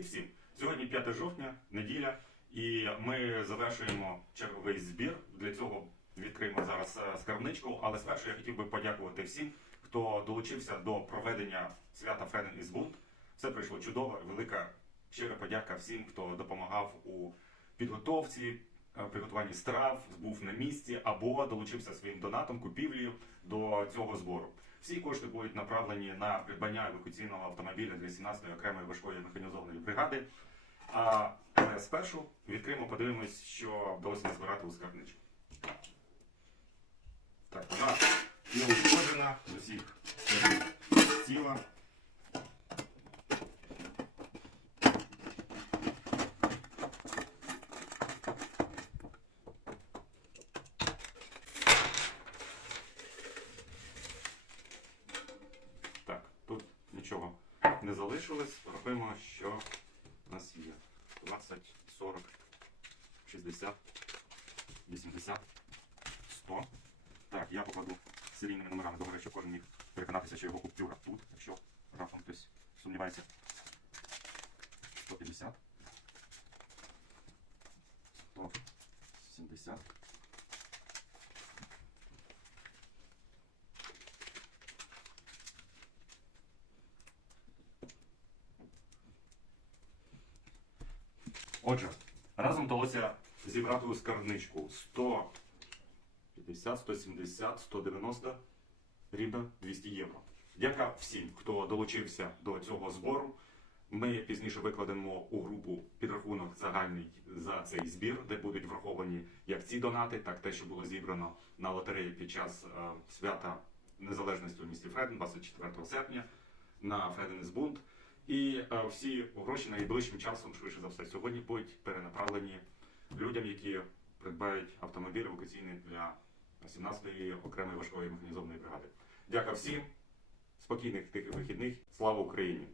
Привіт всім! Сьогодні 5 жовтня, неділя, і ми завершуємо черговий збір. Для цього відкриємо зараз е, скарбничку. Але спершу я хотів би подякувати всім, хто долучився до проведення свята Фреден із Бунт. Все пройшло чудово. Велика щира подяка всім, хто допомагав у підготовці, е, приготуванні страв, був на місці або долучився своїм донатом, купівлею до цього збору. Всі кошти будуть направлені на придбання евакуаційного автомобіля для 17-ї окремої важкої механізованої бригади. А але спершу відкриємо, подивимось, що вдалося назбирати у скарбничку. Так, вона не ушкоджена усіх тіла. Так, тут нічого не залишилось. Рахуємо, що у нас є 20, 40, 60, 80, 100. Так, я покладу серійними номерами. Добре, що кожен міг переконатися, що його купюра тут, якщо раптом хтось сумнівається. 150. 170. Отже, разом вдалося зібрати у скарбничку 150, 170, 190, рівно 200 євро. Дяка всім, хто долучився до цього збору. Ми пізніше викладемо у групу підрахунок загальний за цей збір, де будуть враховані як ці донати, так те, що було зібрано на лотереї під час е, свята незалежності у місті Фреден 24 серпня на Фреденс Бунт. І е, всі гроші найближчим часом, швидше за все, сьогодні будуть перенаправлені людям, які придбають автомобіль евакуаційний для 17-ї окремої важкої механізованої бригади. Дякую всім, спокійних тихих вихідних. Слава Україні!